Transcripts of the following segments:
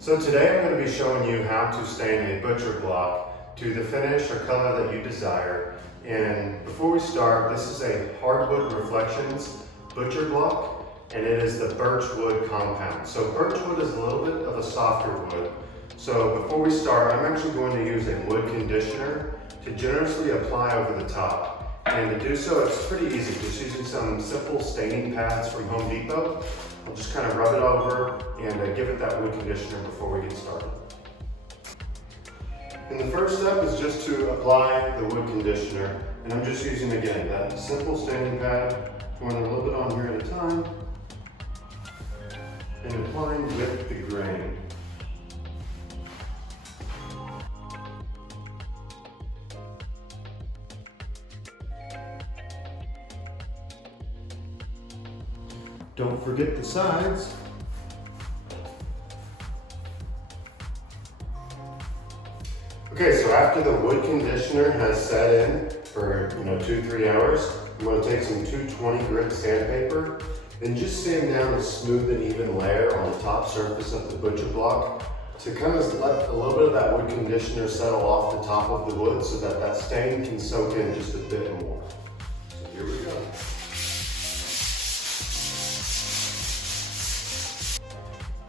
So today I'm going to be showing you how to stain a butcher block to the finish or color that you desire. And before we start, this is a Hardwood Reflections butcher block, and it is the birch wood compound. So birch wood is a little bit of a softer wood. So before we start, I'm actually going to use a wood conditioner to generously apply over the top. And to do so, it's pretty easy, just using some simple staining pads from Home Depot. I'll just kind of rub it over and give it that wood conditioner before we get started. And the first step is just to apply the wood conditioner. And I'm just using, again, that simple staining pad, going a little bit on here at a time, and applying with the grain. Don't forget the sides. Okay, so after the wood conditioner has set in for 2-3 hours, I'm going to take some 220 grit sandpaper and just sand down a smooth and even layer on the top surface of the butcher block to kind of let a little bit of that wood conditioner settle off the top of the wood so that that stain can soak in just a bit more. So here we go.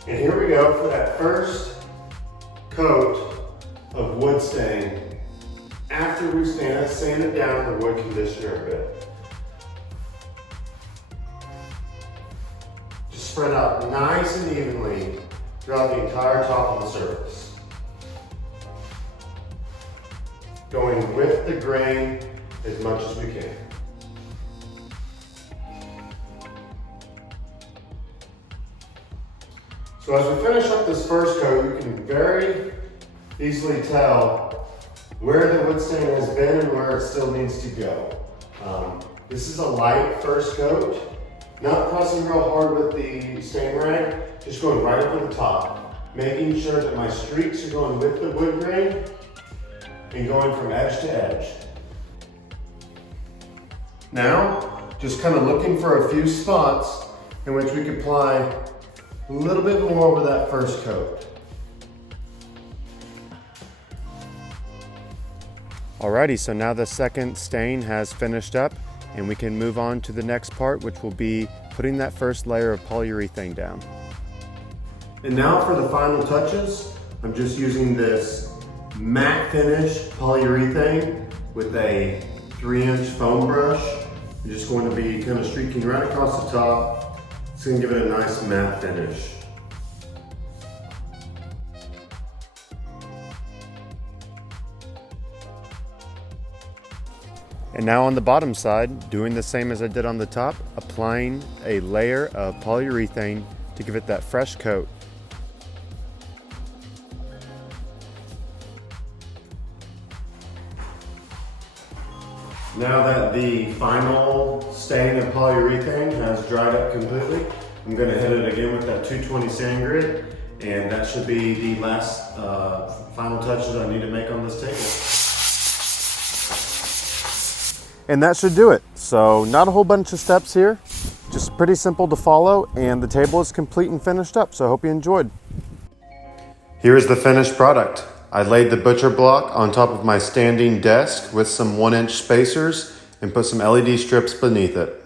And here we go for that first coat of wood stain after we've sanded down the wood conditioner a bit. Just spread out nice and evenly throughout the entire top of the surface. Going with the grain as much as we can. So as we finish up this first coat, you can very easily tell where the wood stain has been and where it still needs to go. This is a light first coat, not pressing real hard with the stain rag, just going right over the top, making sure that my streaks are going with the wood grain and going from edge to edge. Now, just kind of looking for a few spots in which we can apply a little bit more over that first coat. Alrighty, so now the second stain has finished up and we can move on to the next part, which will be putting that first layer of polyurethane down. And now for the final touches, I'm just using this matte finish polyurethane with a 3-inch foam brush. I'm just going to be kind of streaking right across the top. It's going to give it a nice matte finish. And now on the bottom side, doing the same as I did on the top, applying a layer of polyurethane to give it that fresh coat. Now that the final stain of polyurethane has dried up completely, I'm going to hit it again with that 220 sand grit, and that should be the last final touches I need to make on this table. And that should do it. So not a whole bunch of steps here, just pretty simple to follow, and the table is complete and finished up, so I hope you enjoyed. Here is the finished product. I laid the butcher block on top of my standing desk with some 1-inch spacers and put some LED strips beneath it.